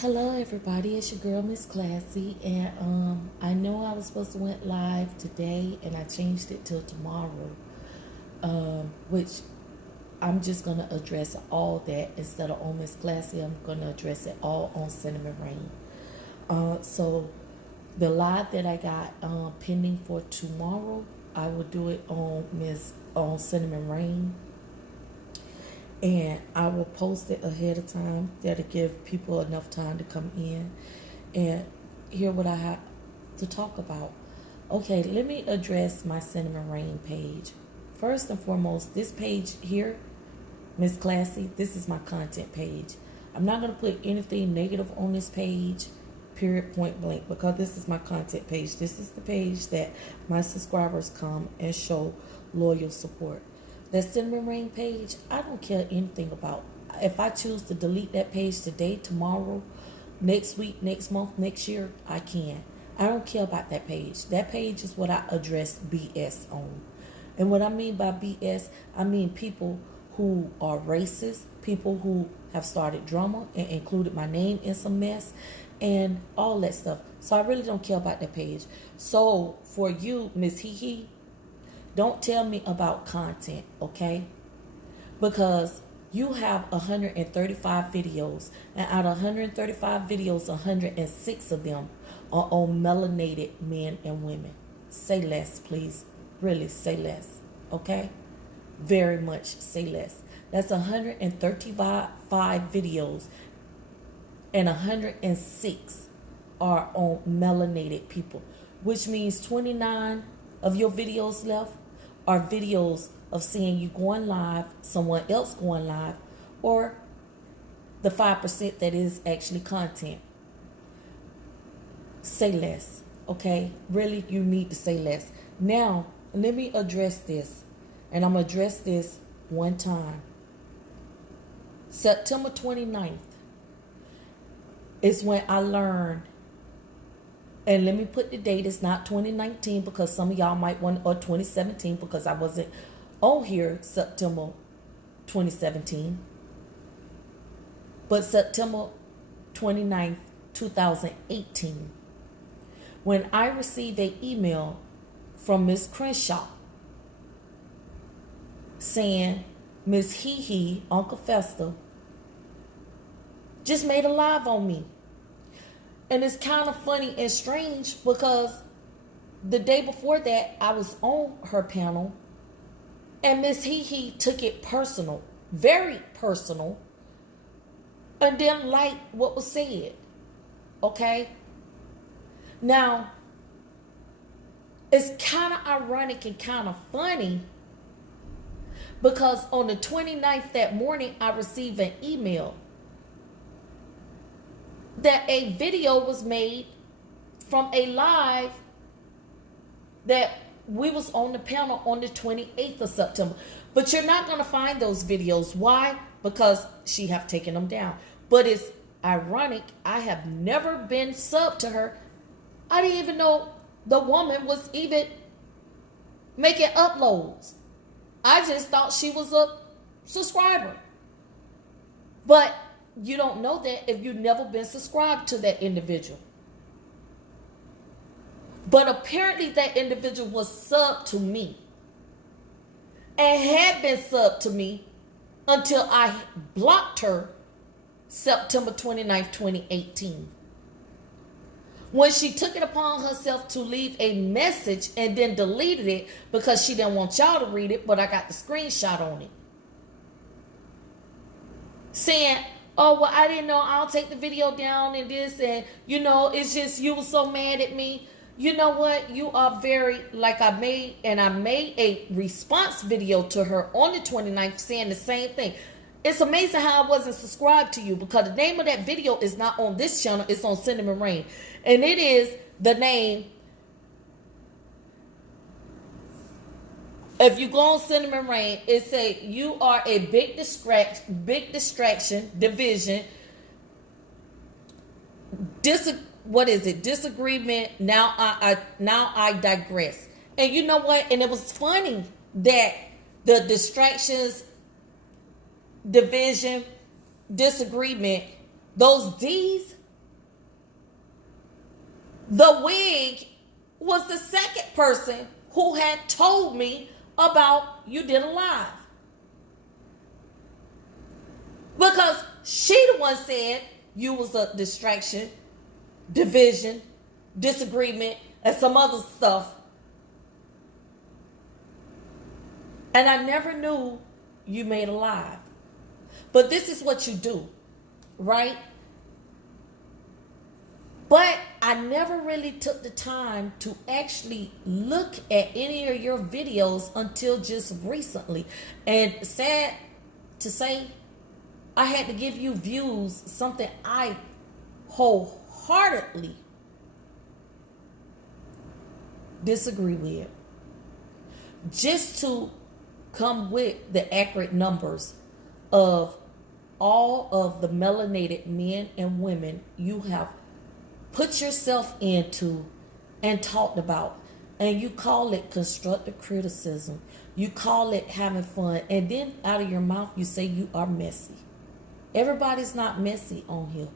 Hello everybody, it's your girl Miss Classy, and I know I was supposed to went live today and I changed it till tomorrow, which I'm just gonna address all that instead of on Miss Classy. I'm gonna address it all on Cinnamon Rain. So the live that I got pending for tomorrow, I will do it on Cinnamon Rain, and I will post it ahead of time. That'll give people enough time to come in and hear what I have to talk about. Okay, let me address my Cinnamon Rain page. First and foremost, this page here, Miss Classy, this is my content page. I'm not going to put anything negative on this page, period, point blank, because this is my content page. This is the page that my subscribers come and show loyal support. That Cinnamon Rain page, I don't care anything about. If I choose to delete that page today, tomorrow, next week, next month, next year, I can. I don't care about that page. That page is what I address BS on. And what I mean by BS, I mean people who are racist, people who have started drama and included my name in some mess and all that stuff. So I really don't care about that page. So for you, Miss Hee, don't tell me about content, okay? Because you have 135 videos, and out of 135 videos, 106 of them are on melanated men and women. Say less, please. Really, say less, okay? Very much say less. That's 135 videos, and 106 are on melanated people, which means 29 of your videos left are videos of seeing you going live, someone else going live, or the 5% that is actually content. Say less, okay? Really, you need to say less. Now, let me address this, and I'm going to address this one time. September 29th is when I learned. And let me put the date, it's not 2019 because some of y'all might want, or 2017 because I wasn't on here September 2017. But September 29th, 2018, when I received an email from Miss Crenshaw saying Miss Hee, Uncle Fester, just made a live on me. And it's kind of funny and strange because the day before that, I was on her panel and Miss Hee took it personal, very personal, and didn't like what was said. Okay? Now, it's kind of ironic and kind of funny because on the 29th that morning, I received an email that a video was made from a live that we was on the panel on the 28th of September. But you're not going to find those videos. Why? Because she have taken them down. But it's ironic. I have never been subbed to her. I didn't even know the woman was even making uploads. I just thought she was a subscriber. But you don't know that if you've never been subscribed to that individual. But apparently that individual was subbed to me and had been subbed to me until I blocked her September 29th, 2018. When she took it upon herself to leave a message and then deleted it because she didn't want y'all to read it, but I got the screenshot on it. Saying, oh, well, I didn't know. I'll take the video down and this. And, you know, it's just you were so mad at me. You know what? You are very, like I made a response video to her on the 29th saying the same thing. It's amazing how I wasn't subscribed to you because the name of that video is not on this channel. It's on Cinnamon Rain. And it is the name. If you go on Cinnamon Rain, it say you are a big distraction, division, disagreement. Now I digress. And you know what? And it was funny that the distractions, division, disagreement, those D's The wig was the second person who had told me about you did a live. Because she the one said you was a distraction, division, disagreement, and some other stuff. And I never knew you made a live. But this is what you do, right? But I never really took the time to actually look at any of your videos until just recently. And sad to say, I had to give you views, something I wholeheartedly disagree with. Just to come with the accurate numbers of all of the melanated men and women you have put yourself into and talked about, and you call it constructive criticism, you call it having fun, and then out of your mouth you say you are messy. Everybody's not messy on here,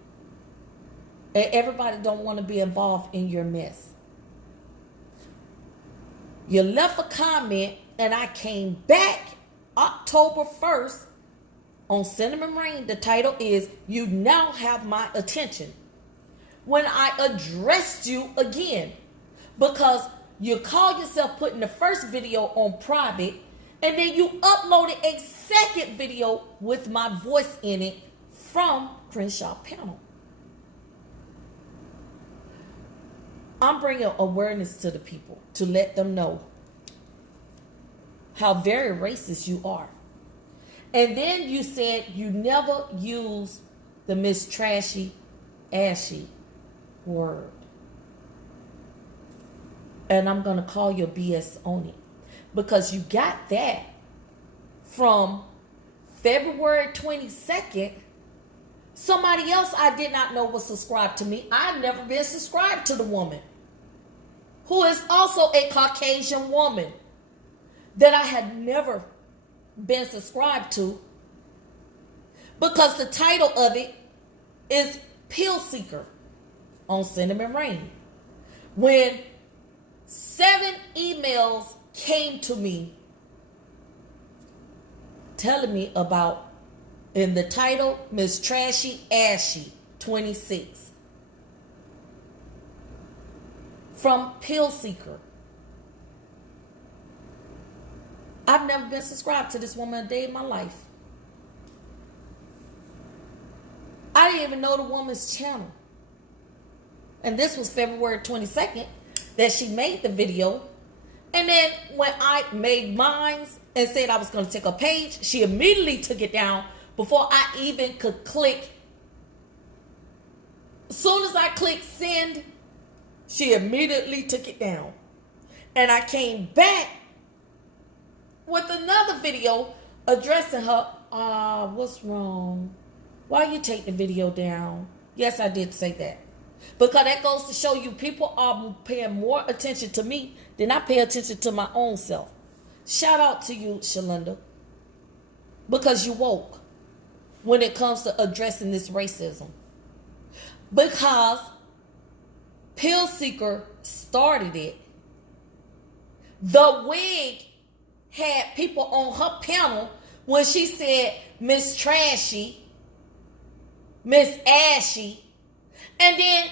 and everybody don't want to be involved in your mess. You left a comment, and I came back October 1st on Cinnamon Rain. The title is "You Now Have My Attention." When I addressed you again, because you call yourself putting the first video on private, and then you uploaded a second video with my voice in it from Crenshaw Panel. I'm bringing awareness to the people to let them know how very racist you are. And then you said you never use the Miss Trashy, Ashy word. And I'm going to call your BS on it. Because you got that from February 22nd. Somebody else I did not know was subscribed to me. I've never been subscribed to the woman, who is also a Caucasian woman that I had never been subscribed to, because the title of it is Pill Seeker on Cinnamon Rain. When 7 emails came to me telling me about, in the title, Miss Trashy Ashy 26 from Pill Seeker. I've never been subscribed to this woman a day in my life. I didn't even know the woman's channel. And this was February 22nd that she made the video. And then when I made mine and said I was going to take a page, she immediately took it down before I even could click. As soon as I clicked send, she immediately took it down. And I came back with another video addressing her. What's wrong? Why you take the video down? Yes, I did say that. Because that goes to show you people are paying more attention to me than I pay attention to my own self. Shout out to you, SheLinda. Because you woke when it comes to addressing this racism. Because Pill Seeker started it. The wig had people on her panel when she said Miss Trashy, Miss Ashy, and then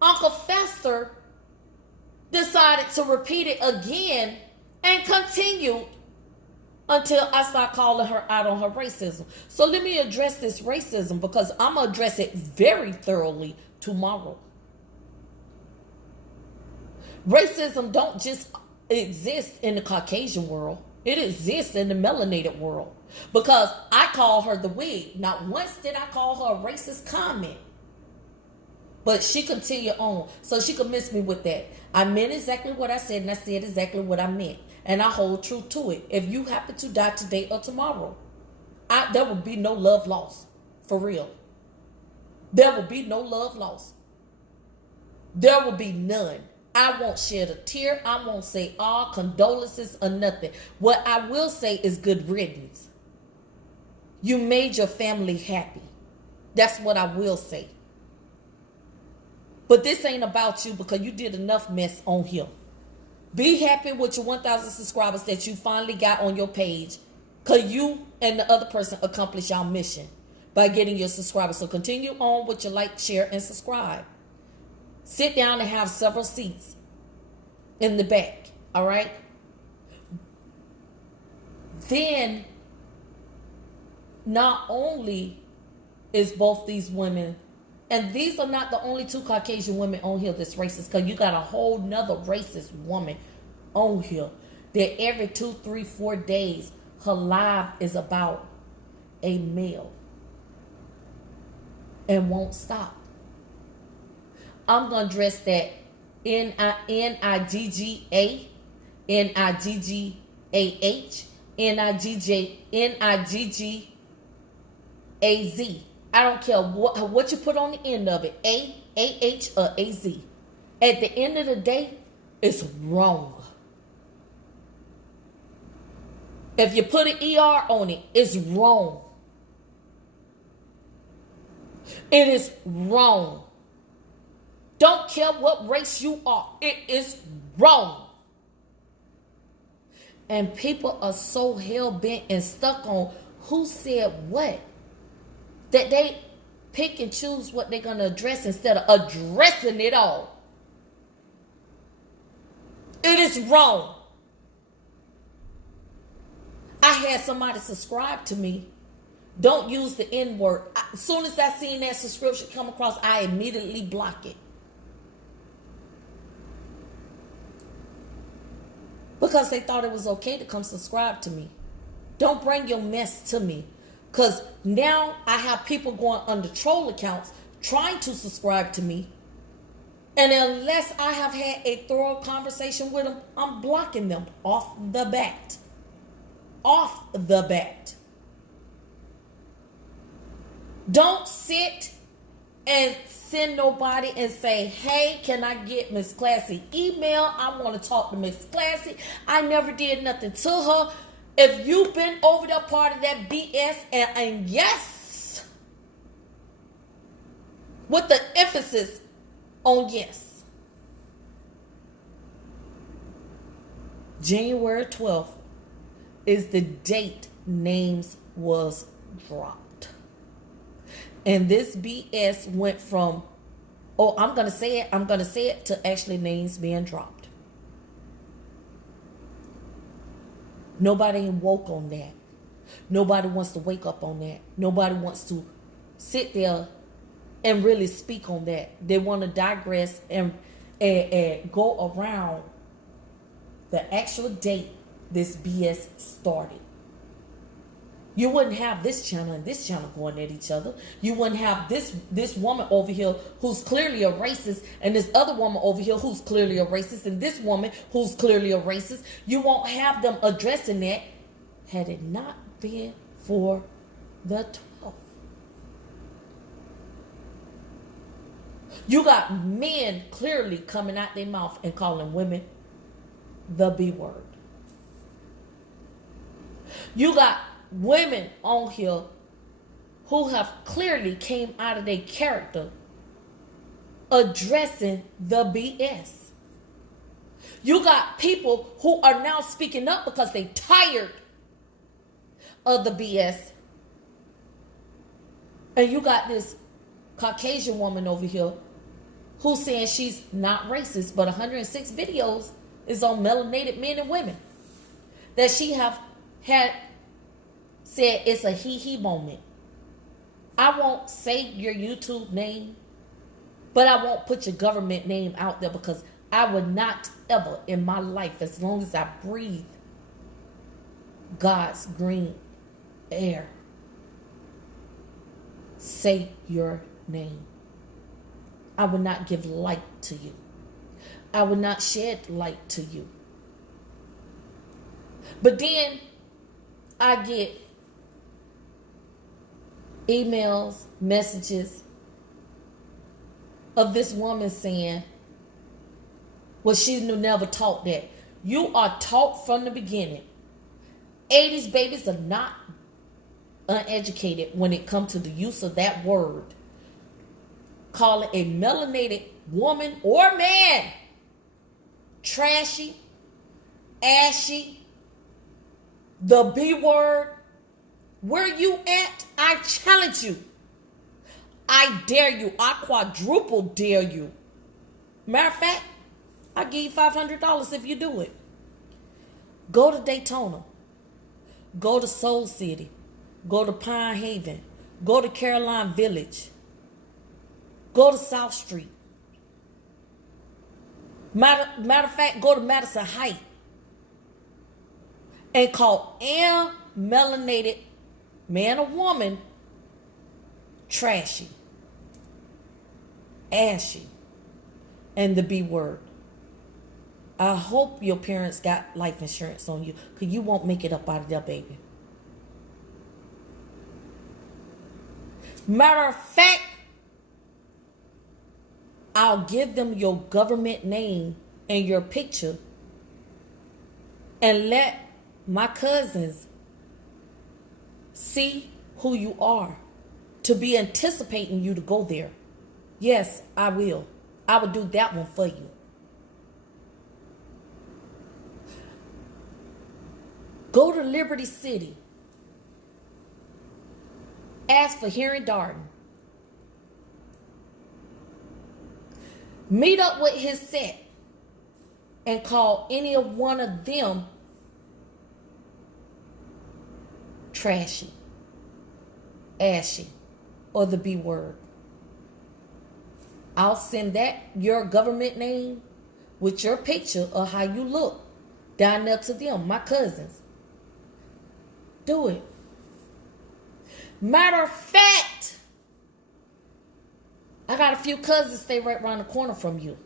Uncle Fester decided to repeat it again and continued until I start calling her out on her racism. So let me address this racism, because I'm going to address it very thoroughly tomorrow. Racism don't just exist in the Caucasian world. It exists in the melanated world. Because I call her the wig. Not once did I call her a racist comment. But she continued on. So she could miss me with that. I meant exactly what I said, and I said exactly what I meant. And I hold true to it. If you happen to die today or tomorrow, there will be no love lost. For real. There will be no love lost. There will be none. I won't shed a tear. I won't say all condolences or nothing. What I will say is good riddance. You made your family happy. That's what I will say. But this ain't about you because you did enough mess on here. Be happy with your 1,000 subscribers that you finally got on your page, because you and the other person accomplished your mission by getting your subscribers. So continue on with your like, share, and subscribe. Sit down and have several seats in the back, all right? Then, not only is both these women, and these are not the only two Caucasian women on here that's racist, because you got a whole nother racist woman on here that every 2, 3, 4 days, her life is about a male and won't stop. I'm going to address that N-I-G-G-A, N-I-G-G-A-H, N-I-G-G-A-Z. I don't care what you put on the end of it, A, A-H, or A-Z. At the end of the day, it's wrong. If you put an ER on it, it's wrong. It is wrong. Don't care what race you are. It is wrong. And people are so hell-bent and stuck on who said what, that they pick and choose what they're going to address instead of addressing it all. It is wrong. I had somebody subscribe to me. Don't use the N-word. As soon as I seen that subscription come across, I immediately block it. Because they thought it was okay to come subscribe to me. Don't bring your mess to me. Because now I have people going under troll accounts trying to subscribe to me. And unless I have had a thorough conversation with them, I'm blocking them off the bat. Off the bat. Don't sit and send nobody and say, hey, can I get Miss Classy email? I want to talk to Miss Classy. I never did nothing to her. If you've been over there part of that BS, and yes, with the emphasis on yes. January 12th is the date names was dropped. And this BS went from, I'm going to say it, to actually names being dropped. Nobody woke on that. Nobody wants to wake up on that. Nobody wants to sit there and really speak on that. They want to digress and go around the actual date this BS started. You wouldn't have this channel and this channel going at each other. You wouldn't have this woman over here who's clearly a racist and this other woman over here who's clearly a racist and this woman who's clearly a racist. You won't have them addressing that had it not been for the 12th. You got men clearly coming out their mouth and calling women the B word. You got women on here who have clearly came out of their character addressing the BS. You got people who are now speaking up because they tired of the BS. And you got this Caucasian woman over here who's saying she's not racist, but 106 videos is on melanated men and women that she have had said it's a he moment. I won't say your YouTube name, but I won't put your government name out there because I would not ever in my life, as long as I breathe God's green air, say your name. I would not give light to you. I would not shed light to you. But then I get emails, messages of this woman saying, well, she never taught that. You are taught from the beginning. 80s babies are not uneducated when it comes to the use of that word. calling a melanated woman or man trashy, ashy, the B word, where you at? I challenge you. I dare you. I quadruple dare you. Matter of fact, I give you $500 if you do it. Go to Daytona. Go to Soul City. Go to Pine Haven. Go to Caroline Village. Go to South Street. Matter of fact, go to Madison Heights. And call a melanated man or woman trashy, ashy, and the B word. I hope your parents got life insurance on you, because you won't make it up out of there, baby. Matter of fact, I'll give them your government name and your picture and let my cousins see who you are, to be anticipating you to go there. Yes, I will. I will do that one for you. Go to Liberty City. Ask for Henry Darden. Meet up with his set and call any of one of them trashy, ashy, or the B word. I'll send that, your government name, with your picture of how you look, down there to them, my cousins. Do it. Matter of fact, I got a few cousins stay right around the corner from you.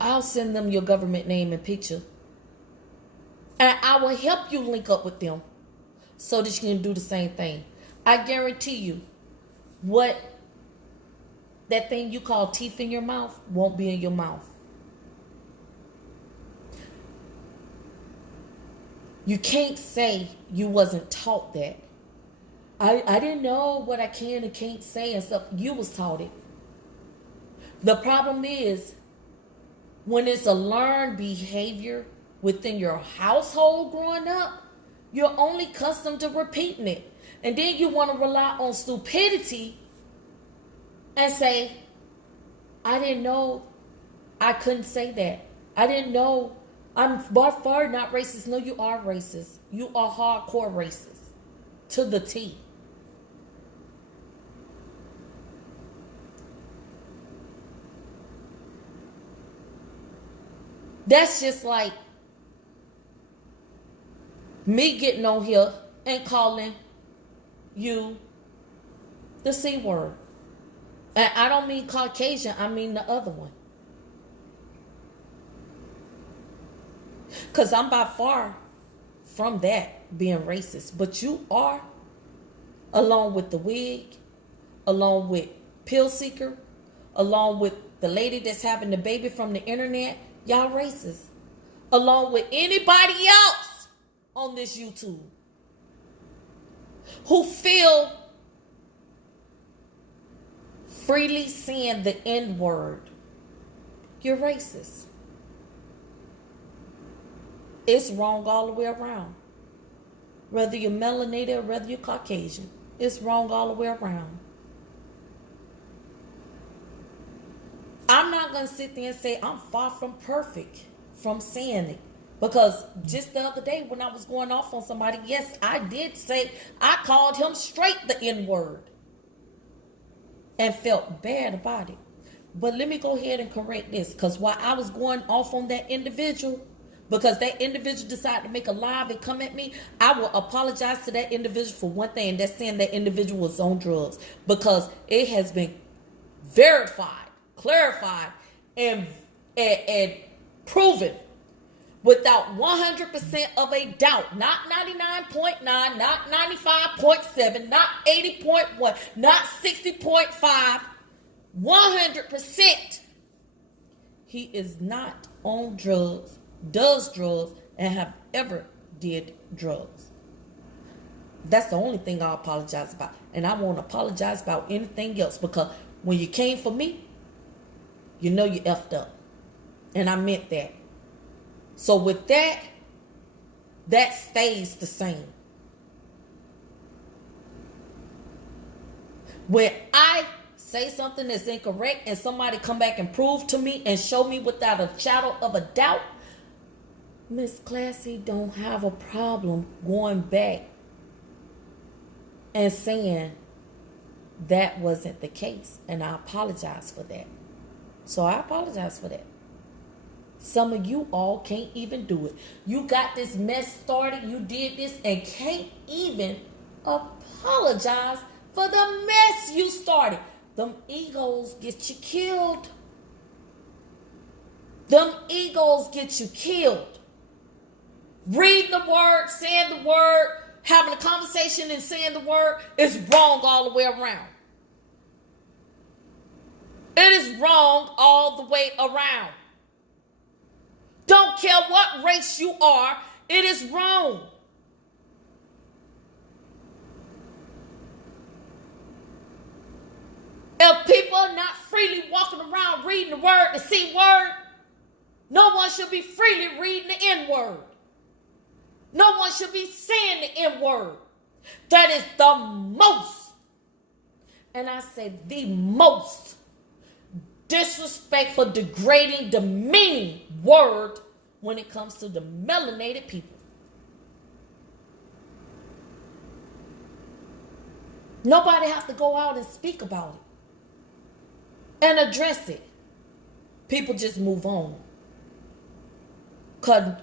I'll send them your government name and picture. And I will help you link up with them so that you can do the same thing. I guarantee you, what that thing you call teeth in your mouth won't be in your mouth. You can't say you wasn't taught that. I didn't know what I can and can't say and stuff. You was taught it. The problem is, when it's a learned behavior within your household growing up, you're only accustomed to repeating it. And then you want to rely on stupidity and say, I didn't know I couldn't say that. I didn't know I'm by far not racist. No, you are racist. You are hardcore racist. To the T. That's just like me getting on here and calling you the C word. And I don't mean Caucasian, I mean the other one. Because I'm by far from that being racist. But you are, along with the wig, along with Pill Seeker, along with the lady that's having the baby from the internet, y'all racist. Along with anybody else on this YouTube who feel freely saying the N-word, you're racist. It's wrong all the way around. Whether you're melanated or whether you're Caucasian, it's wrong all the way around. I'm not going to sit there and say I'm far from perfect from saying it. Because just the other day when I was going off on somebody, yes, I did say, I called him straight the N-word. And felt bad about it. But let me go ahead and correct this. Because while I was going off on that individual, because that individual decided to make a live and come at me, I will apologize to that individual for one thing. That's saying that individual was on drugs. Because it has been verified, clarified, and proven without 100% of a doubt. Not 99.9, not 95.7, not 80.1, not 60.5, 100%. He is not on drugs, does drugs, and have ever did drugs. That's the only thing I apologize about. And I won't apologize about anything else, because when you came for me, you know you effed up. And I meant that. So with that, that stays the same. When I say something that's incorrect and somebody come back and prove to me and show me without a shadow of a doubt, Miss Classy don't have a problem going back and saying that wasn't the case. And I apologize for that. So I apologize for that. Some of you all can't even do it. You got this mess started. You did this and can't even apologize for the mess you started. Them egos get you killed. Them egos get you killed. Reading the word, saying the word, having a conversation and saying the word is wrong all the way around. It is wrong all the way around. Don't care what race you are, it is wrong. If people are not freely walking around reading the word, the C word, no one should be freely reading the N word. No one should be saying the N word. That is the most, and I say the most disrespectful, degrading, demeaning word when it comes to the melanated people. Nobody has to go out and speak about it and address it. People just move on. Because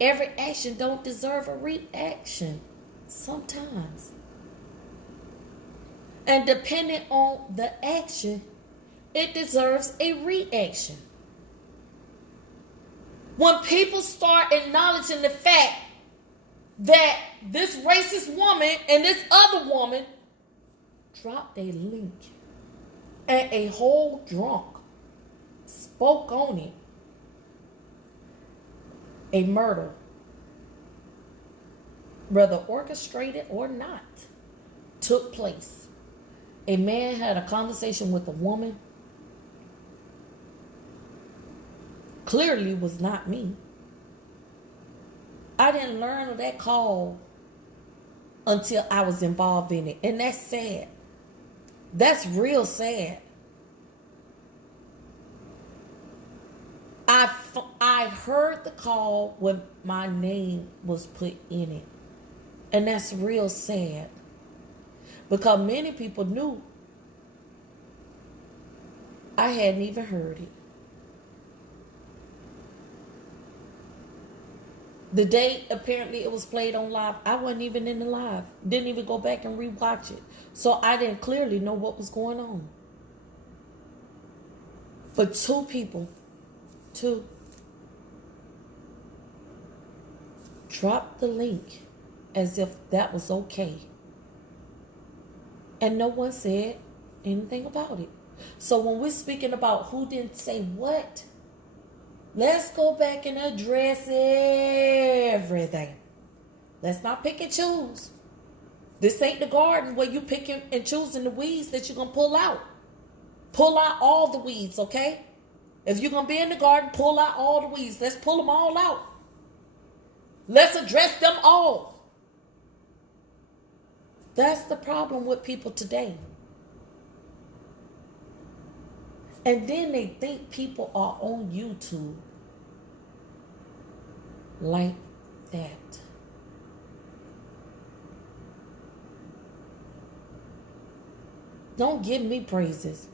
every action don't deserve a reaction sometimes. And depending on the action, it deserves a reaction. When people start acknowledging the fact that this racist woman and this other woman dropped a link and a whole drunk spoke on it, a murder, whether orchestrated or not, took place. A man had a conversation with a woman. Clearly was not me. I didn't learn of that call until I was involved in it. And that's sad. That's real sad. I heard the call when my name was put in it. And that's real sad. Because many people knew I hadn't even heard it. The day apparently it was played on live, I wasn't even in the live. Didn't even go back and rewatch it. So I didn't clearly know what was going on. But two people, dropped the link as if that was okay. And no one said anything about it. So when we're speaking about who didn't say what, let's go back and address everything. Let's not pick and choose. This ain't the garden where you picking and choosing the weeds that you're going to pull out. Pull out all the weeds, okay? If you're going to be in the garden, pull out all the weeds. Let's pull them all out. Let's address them all. That's the problem with people today. And then they think people are on YouTube like that. Don't give me praises.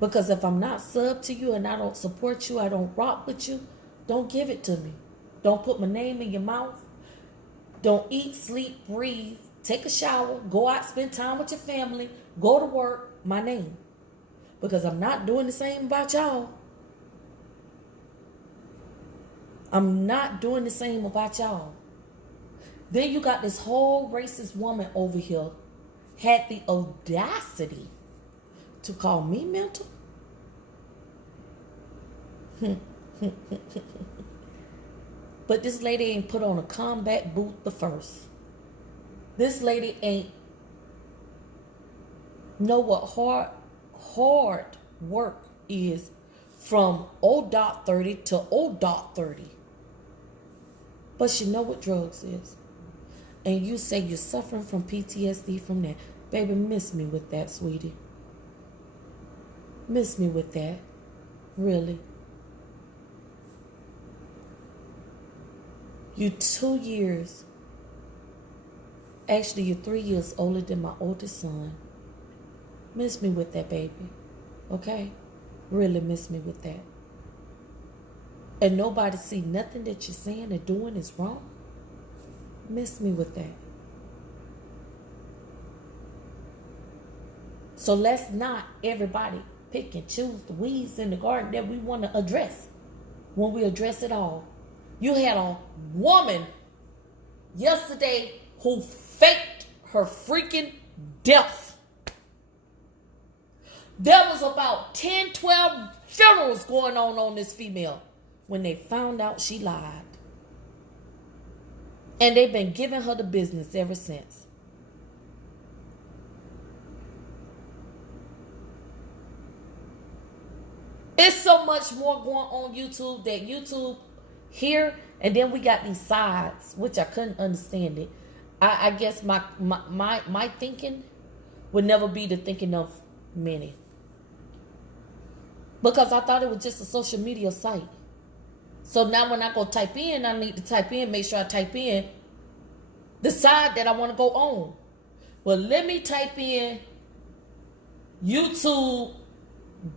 Because if I'm not sub to you and I don't support you, I don't rock with you, don't give it to me. Don't put my name in your mouth. Don't eat, sleep, breathe, take a shower, go out, spend time with your family, go to work, my name. Because I'm not doing the same about y'all. I'm not doing the same about y'all. Then you got this whole racist woman over here had the audacity to call me mental. But this lady ain't put on a combat boot the first. This lady ain't know what hard work is from old dot 30 to old dot 30. But she know what drugs is. And you say you're suffering from PTSD from that. Baby, miss me with that, sweetie. Miss me with that. Really. You 2 years. Actually, you're 3 years older than my oldest son. Miss me with that, baby. Okay? Really miss me with that. And nobody see nothing that you're saying or doing is wrong. Miss me with that. So let's not everybody pick and choose the weeds in the garden that we want to address when we address it all. You had a woman yesterday who faked her freaking death. There was about 10, 12 funerals going on this female when they found out she lied. And they've been giving her the business ever since. It's so much more going on YouTube that YouTube here, and then we got these sides, which I couldn't understand it. I guess my thinking would never be the thinking of many. Because I thought it was just a social media site. So now when I go type in, I need to type in, make sure I type in the side that I want to go on. Well, let me type in YouTube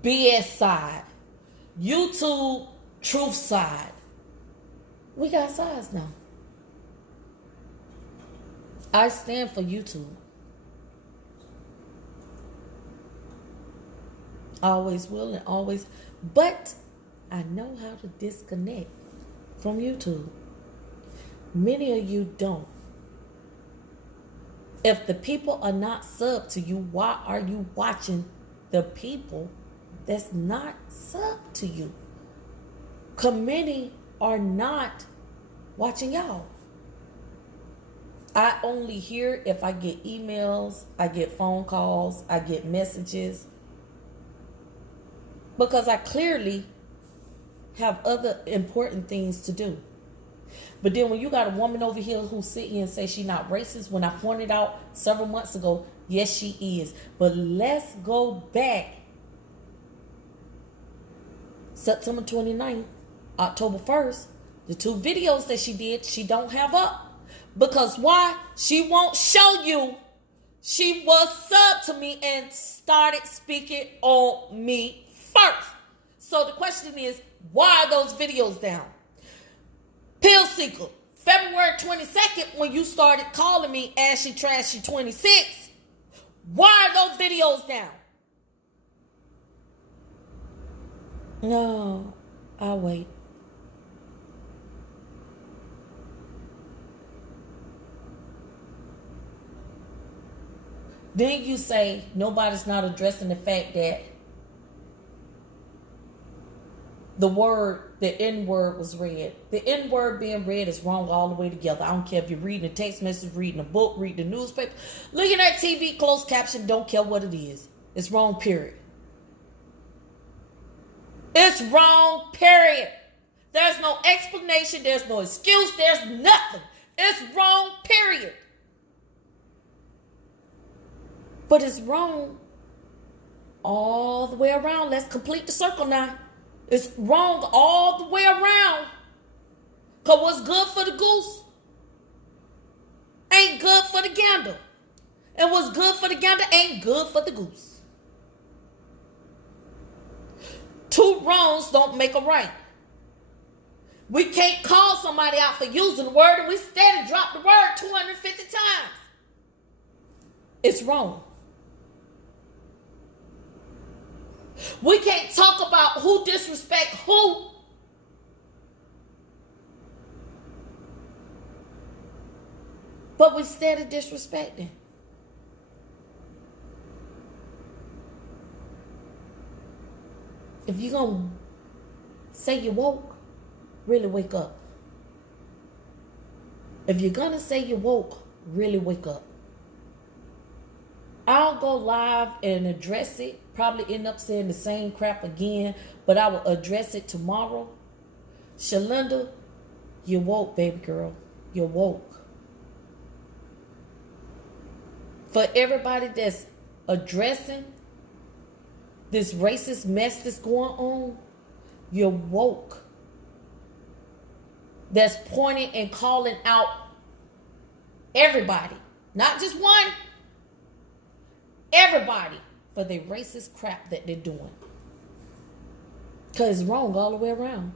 BS side, YouTube truth side. We got sides now. I stand for YouTube. Always will and always. But I know how to disconnect from YouTube. Many of you don't. If the people are not sub to you, why are you watching the people that's not sub to you? Many are not watching y'all. I only hear if I get emails, I get phone calls, I get messages. Because I clearly have other important things to do. But then when you got a woman over here who sit here and say she's not racist, when I pointed out several months ago, yes, she is. But let's go back. September 29th, October 1st, the 2 videos that she did, she don't have up. Because why? She won't show you. She was sub to me and started speaking on me first. So the question is, why are those videos down? Pill Seeker, February 22nd, when you started calling me Ashy Trashy 26, why are those videos down? No, I'll wait. Then you say nobody's not addressing the fact that the N-word was read. The N-word being read is wrong all the way together. I don't care if you're reading a text message, reading a book, reading the newspaper, looking at TV, closed caption, don't care what it is. It's wrong, period. It's wrong, period. There's no explanation. There's no excuse. There's nothing. It's wrong, period. But it's wrong all the way around. Let's complete the circle now. It's wrong all the way around. Because what's good for the goose ain't good for the gander. And what's good for the gander ain't good for the goose. 2 wrongs don't make a right. We can't call somebody out for using the word and we steady drop the word 250 times. It's wrong. We can't talk about who disrespect who. But we steady disrespecting. If you're going to say you woke, really wake up. If you're going to say you're woke, really wake up. I'll go live and address it. Probably end up saying the same crap again, but I will address it tomorrow. SheLinda, you're woke, baby girl. You're woke. For everybody that's addressing this racist mess that's going on, you're woke. That's pointing and calling out everybody, not just one, everybody, for the racist crap that they're doing. Because it's wrong all the way around.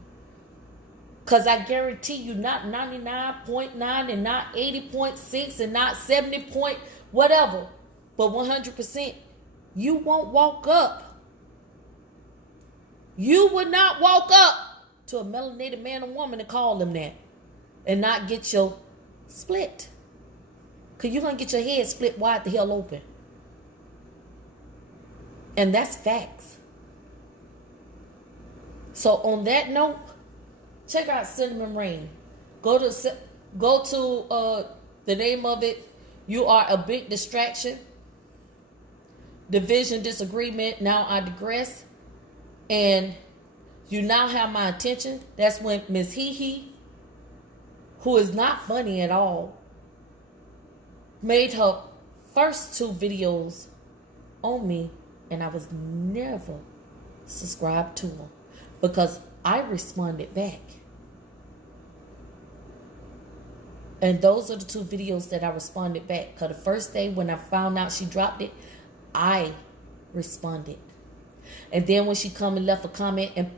Because I guarantee you, not 99.9 and not 80.6 and not 70 point whatever, but 100%, you won't walk up. You would not walk up to a melanated man or woman and call them that and not get your split. Because you're going to get your head split wide the hell open. And that's facts. So on that note, check out Cinnamon Rain. Go to the name of it. You are a big distraction. Division, disagreement. Now I digress. And you now have my attention. That's when Miss Hee, who is not funny at all, made her first 2 videos on me, and I was never subscribed to her because I responded back. And those are the 2 videos that I responded back. Because the first day when I found out she dropped it, I responded. And then when she come and left a comment and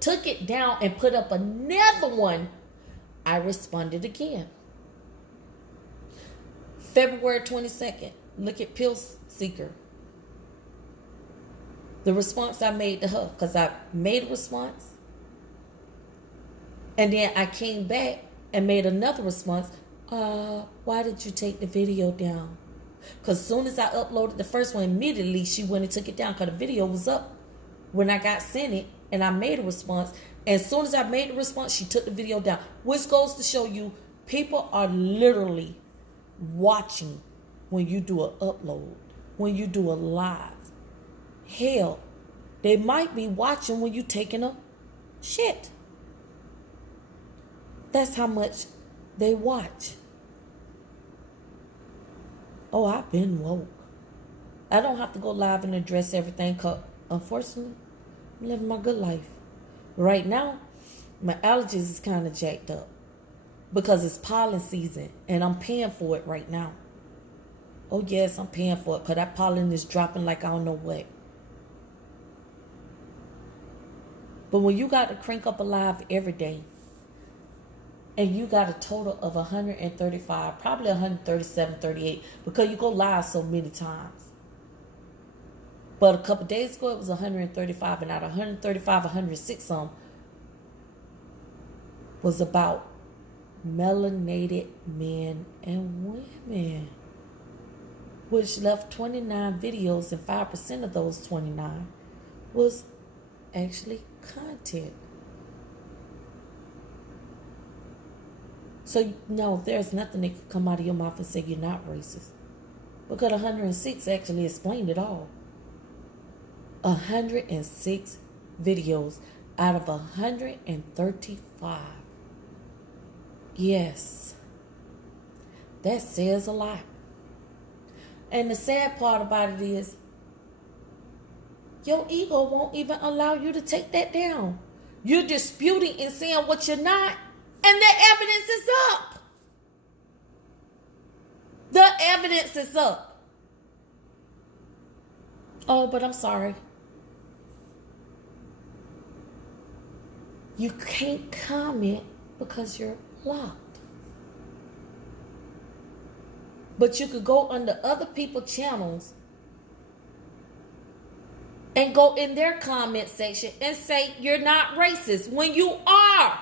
took it down and put up another one, I responded again. February 22nd, look at Pill Seeker. The response I made to her, because I made a response. And then I came back and made another response. Why did you take the video down? Because as soon as I uploaded the first one, immediately she went and took it down because the video was up when I got sent it and I made a response. And as soon as I made the response, she took the video down. Which goes to show you, people are literally watching when you do an upload, when you do a live. Hell, they might be watching when you taking a shit. That's how much they watch. Oh, I've been woke. I don't have to go live and address everything because, unfortunately, I'm living my good life. Right now, my allergies is kind of jacked up because it's pollen season and I'm paying for it right now. Oh, yes, I'm paying for it because that pollen is dropping like I don't know what. But when you got to crank up a live every day, and you got a total of 135, probably 137, 38, because you go live so many times. But a couple days ago, it was 135, and out of 135, 106 some was about melanated men and women, which left 29 videos, and 5% of those 29 was actually content. So, no, there's nothing that could come out of your mouth and say you're not racist. Because 106 actually explained it all. 106 videos out of 135. Yes. That says a lot. And the sad part about it is, your ego won't even allow you to take that down. You're disputing and saying what you're not. And the evidence is up. The evidence is up. Oh, but I'm sorry. You can't comment because you're blocked. But you could go under other people's channels and go in their comment section and say you're not racist when you are.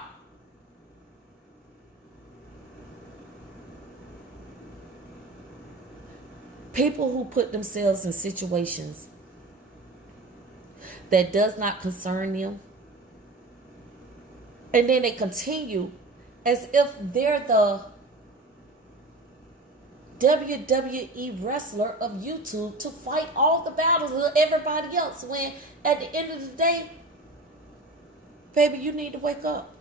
People who put themselves in situations that does not concern them, and then they continue as if they're the WWE wrestler of YouTube to fight all the battles of everybody else, when at the end of the day, baby, you need to wake up.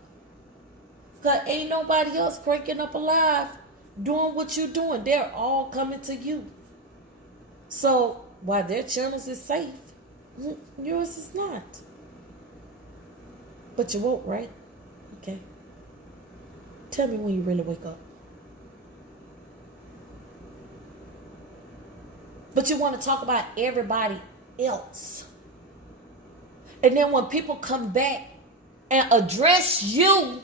Because ain't nobody else cranking up alive doing what you're doing. They're all coming to you. So while their channels is safe, yours is not. But you won't, right? Okay. Tell me when you really wake up. But you want to talk about everybody else. And then when people come back and address you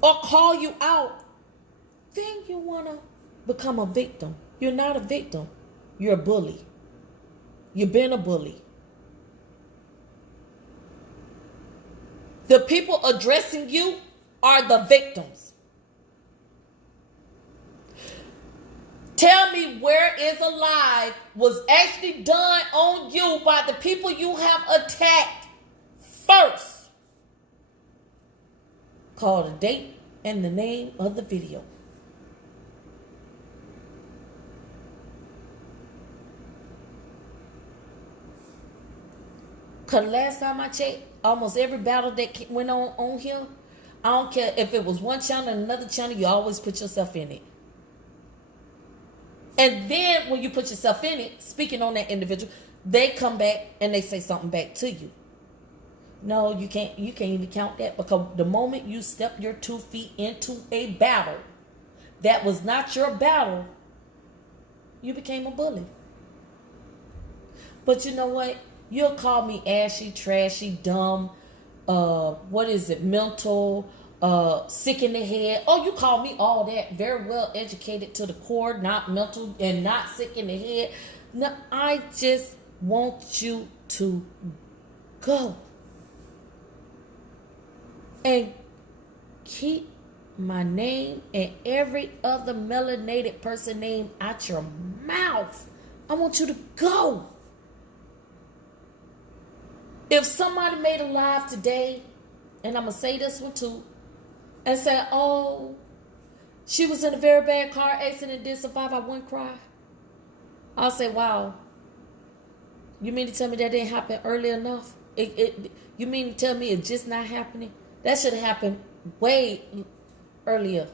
or call you out, then you want to become a victim. You're not a victim. You're a bully. You've been a bully. The people addressing you are the victims. Tell me where is a lie was actually done on you by the people you have attacked first. Call the date and the name of the video. Because last time I checked, almost every battle that went on here, I don't care if it was one channel and another channel, you always put yourself in it. And then when you put yourself in it, speaking on that individual, they come back and they say something back to you. No, you can't even count that, because the moment you step your 2 feet into a battle that was not your battle, you became a bully. But you know what? You'll call me ashy, trashy, dumb, mental, sick in the head. Oh, you call me all that. Very well educated to the core, not mental and not sick in the head. No, I just want you to go. And keep my name and every other melanated person name out your mouth. I want you to go. If somebody made a live today, and I'm going to say this one too, and say, oh, she was in a very bad car accident, did survive, I wouldn't cry. I'll say, wow. You mean to tell me that didn't happen early enough? You mean to tell me it's just not happening? That should have happened way earlier.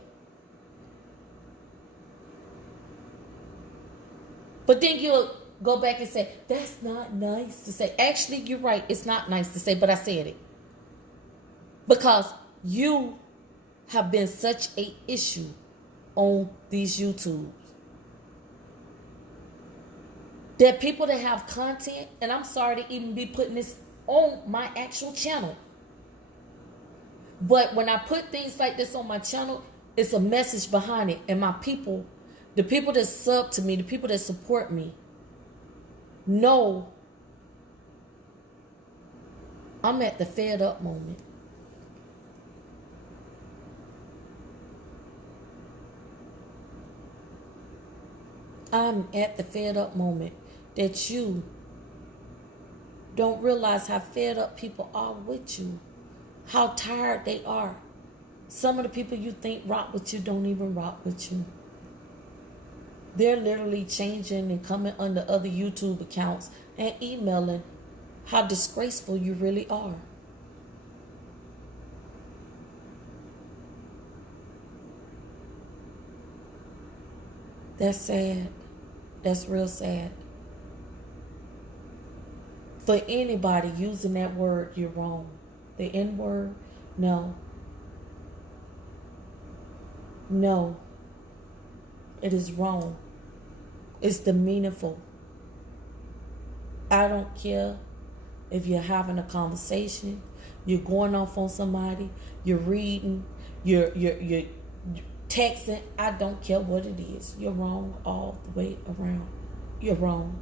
But then you'll go back and say, that's not nice to say. Actually, you're right. It's not nice to say, but I said it. Because you have been such a issue on these YouTubes that people that have content, and I'm sorry to even be putting this on my actual channel, but when I put things like this on my channel, it's a message behind it. And my people, the people that sub to me, the people that support me, know I'm at the fed up moment. I'm at the fed up moment that you don't realize how fed up people are with you, how tired they are. Some of the people you think rock with you don't even rock with you. They're literally changing and coming under other YouTube accounts and emailing how disgraceful you really are. That's sad. That's real sad. For anybody using that word, you're wrong. The N-word, no. No. It is wrong. It's demeaningful. I don't care if you're having a conversation, you're going off on somebody, you're reading, you're texting. I don't care what it is. You're wrong all the way around. You're wrong.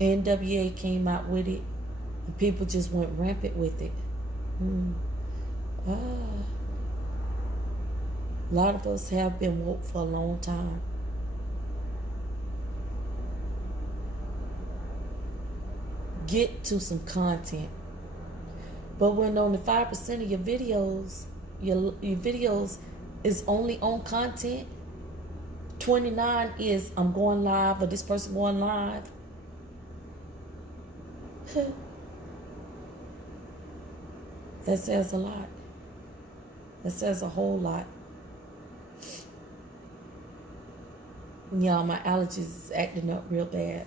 NWA came out with it, and people just went rampant with it. A lot of us have been woke for a long time. Get to some content. But when only 5% of your videos, your videos is only on content, 29 is I'm going live or this person going live. That says a lot. That says a whole lot. Y'all, my allergies is acting up real bad.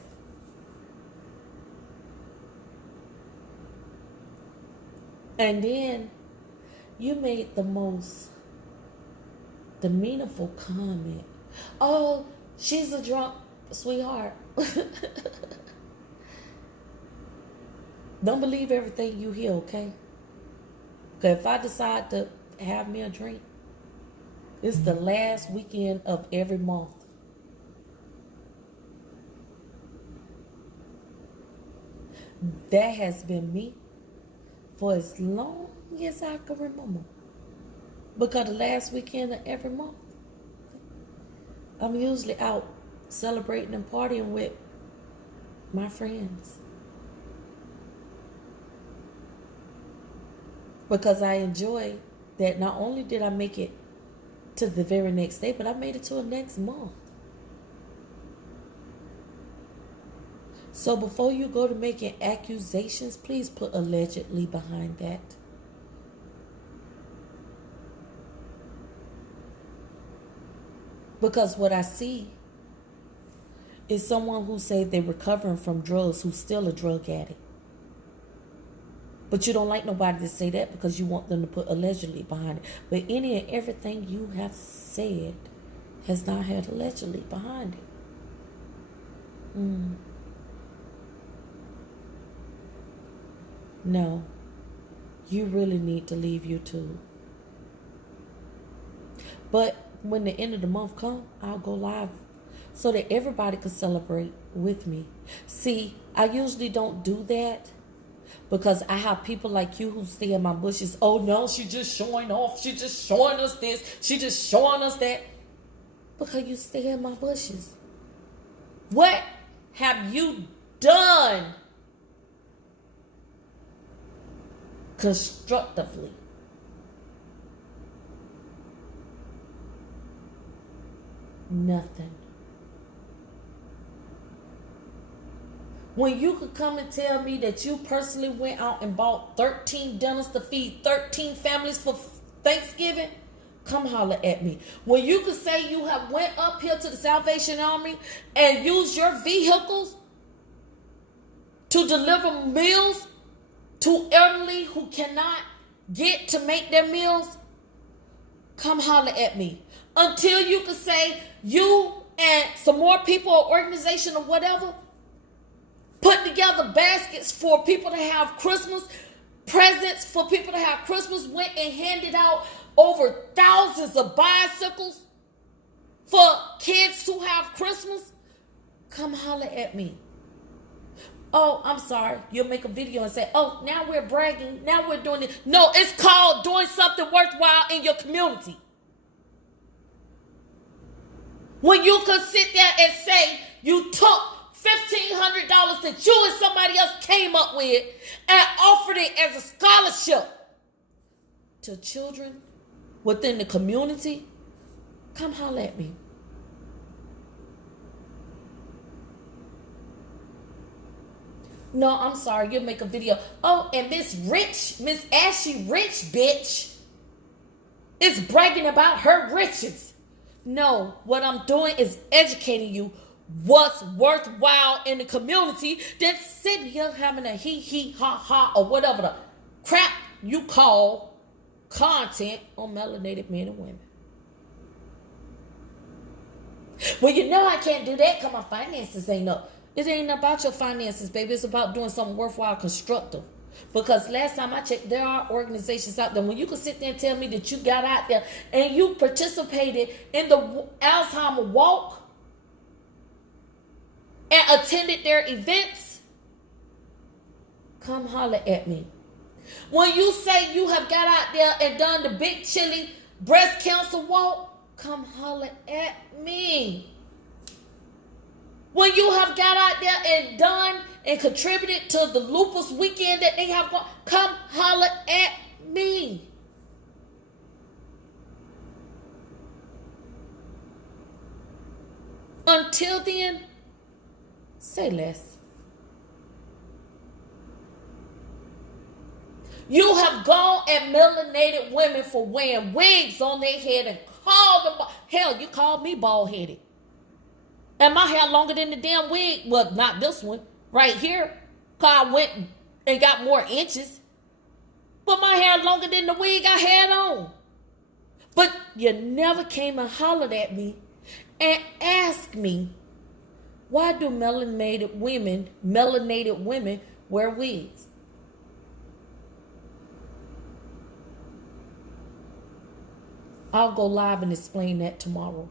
And then you made the most demeaningful comment. Oh, she's a drunk sweetheart. Don't believe everything you hear, okay? Because if I decide to have me a drink, it's the last weekend of every month. That has been me for as long as I can remember. Because the last weekend of every month, I'm usually out celebrating and partying with my friends. Because I enjoy that not only did I make it to the very next day, but I made it to the next month. So before you go to making accusations, please put allegedly behind that. Because what I see is someone who say they're recovering from drugs who's still a drug addict. But you don't like nobody to say that because you want them to put allegedly behind it. But any and everything you have said has not had allegedly behind it. No, you really need to leave YouTube. But when the end of the month comes, I'll go live so that everybody can celebrate with me. See, I usually don't do that because I have people like you who stay in my bushes. Oh no, she just showing off. She just showing us this. She just showing us that. Because you stay in my bushes. What have you done constructively? Nothing. When you could come and tell me that you personally went out and bought 13 dinners to feed 13 families for Thanksgiving, come holler at me. When you could say you have went up here to the Salvation Army and used your vehicles to deliver meals to elderly who cannot get to make their meals, come holler at me. Until you can say you and some more people or organization or whatever put together baskets for people to have Christmas, presents for people to have Christmas, went and handed out over thousands of bicycles for kids to have Christmas, come holler at me. Oh, I'm sorry. You'll make a video and say, oh, now we're bragging. Now we're doing it. No, it's called doing something worthwhile in your community. When you could sit there and say you took $1,500 that you and somebody else came up with and offered it as a scholarship to children within the community, come holler at me. No, I'm sorry. You'll make a video. Oh, and Miss Ashy Rich bitch is bragging about her riches. No, what I'm doing is educating you what's worthwhile in the community that's sitting here having a hee ha ha or whatever the crap you call content on melanated men and women. Well, you know I can't do that because my finances ain't up. It ain't about your finances, baby. It's about doing something worthwhile, constructive. Because last time I checked, there are organizations out there. When you can sit there and tell me that you got out there and you participated in the Alzheimer walk and attended their events, come holler at me. When you say you have got out there and done the Big Chili breast cancer walk, come holler at me. When you have got out there and done and contributed to the lupus weekend that they have gone, come holler at me. Until then, say less. You have gone at melanated women for wearing wigs on their head and called them. Hell, you called me bald-headed. And my hair longer than the damn wig. Well, not this one. Right here. Because I went and got more inches. But my hair longer than the wig I had on. But you never came and hollered at me and asked me, why do melanated women wear wigs? I'll go live and explain that tomorrow.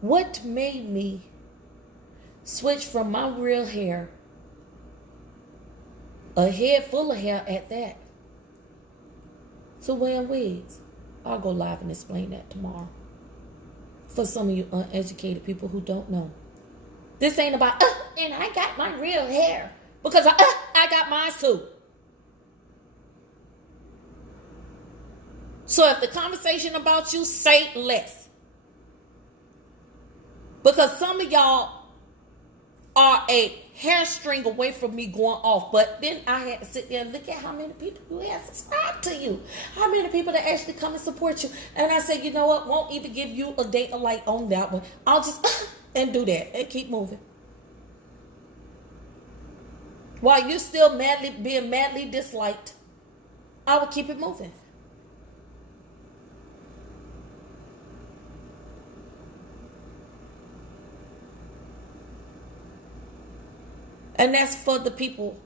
What made me switch from my real hair, a head full of hair at that, to wearing wigs? I'll go live and explain that tomorrow. For some of you uneducated people who don't know. This ain't about, and I got my real hair. Because I got mine too. So if the conversation about you, say less. Because some of y'all are a hairstring away from me going off. But then I had to sit there and look at how many people who have subscribed to you. How many people that actually come and support you. And I said, you know what? Won't even give you a date of light on that one. I'll just and do that and keep moving. While you're still being madly disliked, I will keep it moving. And that's for the people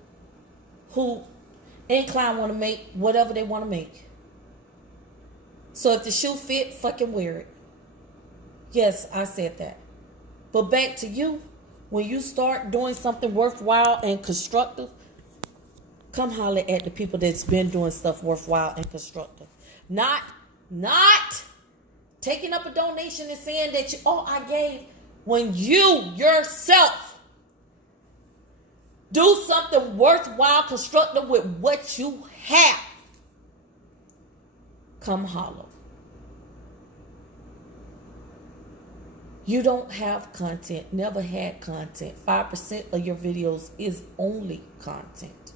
who incline want to make whatever they want to make. So if the shoe fit, fucking wear it. Yes, I said that. But back to you, when you start doing something worthwhile and constructive, come holler at the people that's been doing stuff worthwhile and constructive. Not taking up a donation and saying that I gave. When you yourself do something worthwhile, constructive with what you have, come holler. You don't have content, never had content. 5% of your videos is only content.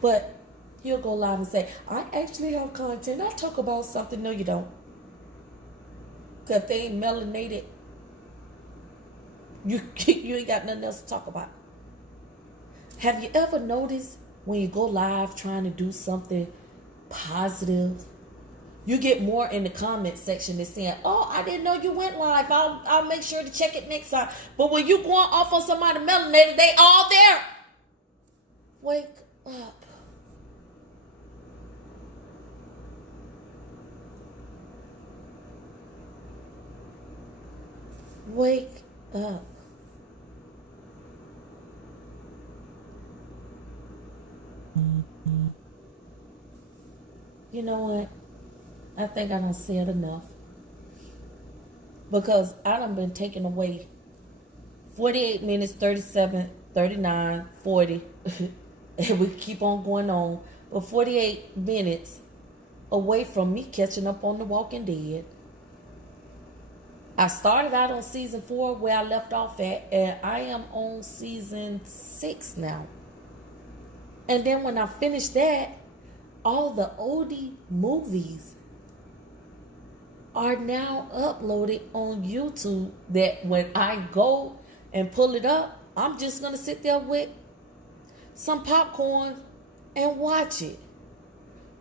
But you'll go live and say, I actually have content. I talk about something. No, you don't. Because if they ain't melanated, you ain't got nothing else to talk about. Have you ever noticed when you go live trying to do something positive, you get more in the comment section that's saying, I didn't know you went live. I'll make sure to check it next time. But when you going off on somebody melanated, they all there. Wake up. Wake up. You know what? I think I done said enough. Because I done been taken away 48 minutes, 37, 39, 40. And we keep on going on. But 48 minutes away from me catching up on The Walking Dead. I started out on season 4 where I left off at. And I am on season 6 now. And then when I finish that, all the oldie movies are now uploaded on YouTube that when I go and pull it up, I'm just going to sit there with some popcorn and watch it.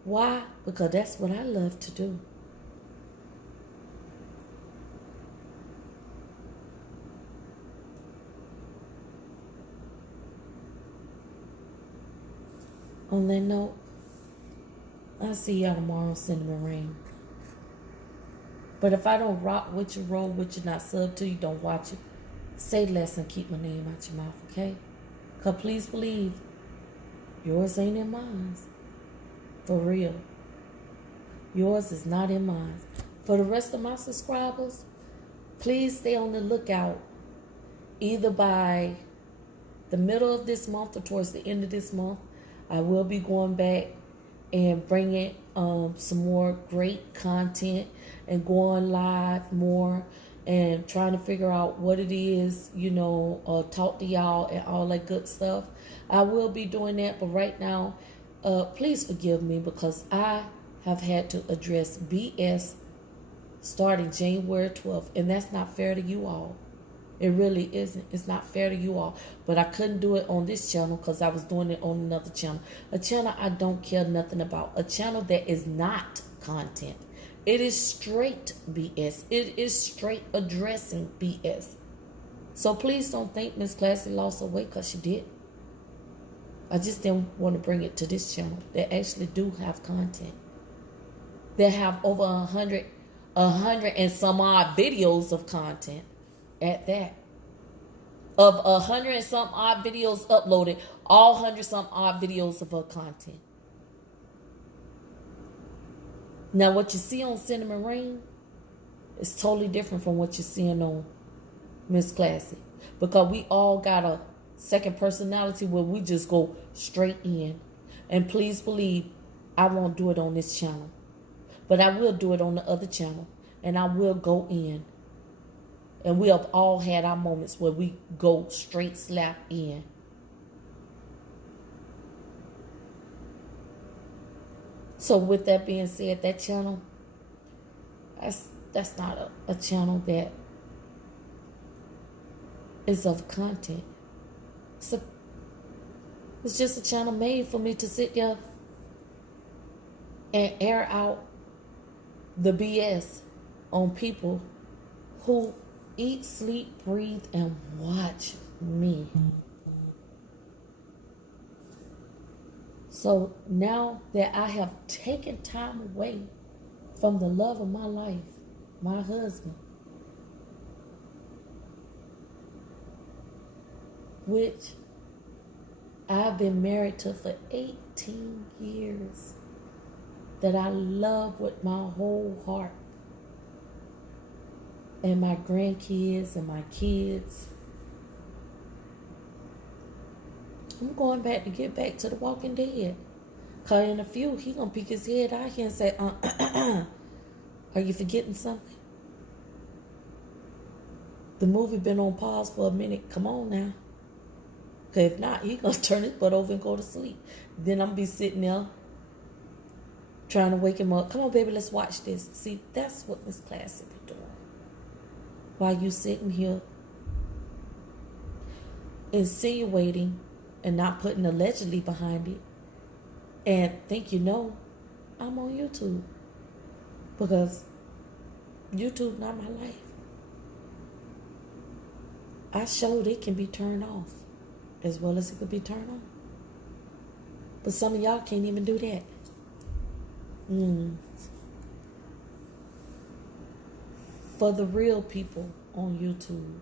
Why? Because that's what I love to do. On that note, I'll see y'all tomorrow, Cinnamon Rain. But if I don't rock with you, roll with you, not sub to you, don't watch it, say less and keep my name out your mouth, okay? Because please believe, yours ain't in mine. For real. Yours is not in mine. For the rest of my subscribers, please stay on the lookout either by the middle of this month or towards the end of this month, I will be going back and bringing some more great content and going live more and trying to figure out what it is, talk to y'all and all that good stuff. I will be doing that, but right now, please forgive me because I have had to address BS starting January 12th, and that's not fair to you all. It really isn't. It's not fair to you all. But I couldn't do it on this channel because I was doing it on another channel. A channel I don't care nothing about. A channel that is not content. It is straight BS. It is straight addressing BS. So please don't think Miss Classy lost her way because she did. I just didn't want to bring it to this channel that actually do have content. That have over 100 and some odd videos of content. At that, of 100 and some odd videos uploaded, all 100 some odd videos of her content. Now, what you see on Cinnamon Rain is totally different from what you're seeing on Miss Classy, because we all got a second personality where we just go straight in. And please believe, I won't do it on this channel, but I will do it on the other channel, and I will go in. And we have all had our moments where we go straight slap in. So with that being said, that channel, that's not a channel that is of content. It's just a channel made for me to sit there and air out the BS on people who eat, sleep, breathe, and watch me. So now that I have taken time away from the love of my life, my husband, which I've been married to for 18 years, that I love with my whole heart, and my grandkids and my kids, I'm going back to get back to the Walking Dead. Because in a few, he going to peek his head out here and say, are you forgetting something? The movie been on pause for a minute. Come on now. Because if not, he going to turn his butt over and go to sleep. Then I'm going to be sitting there trying to wake him up. Come on, baby, let's watch this. See, that's what Miss Classy be doing. While you sitting here insinuating and not putting allegedly behind it, and think I'm on YouTube, because YouTube not my life. I showed it can be turned off as well as it could be turned on, but some of y'all can't even do that. For the real people on YouTube,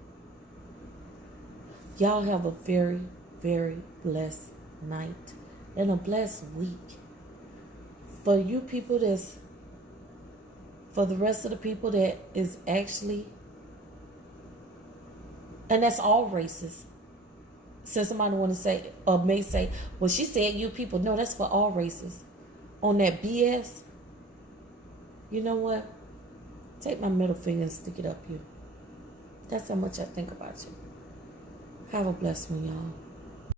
y'all have a very, very blessed night and a blessed week. For you people for the rest of the people that is actually, and that's all races. Since somebody want to say, or may say, well, she said you people. No, that's for all races. On that BS, you know what? Take my middle finger and stick it up you. That's how much I think about you. Have a blessed one, y'all.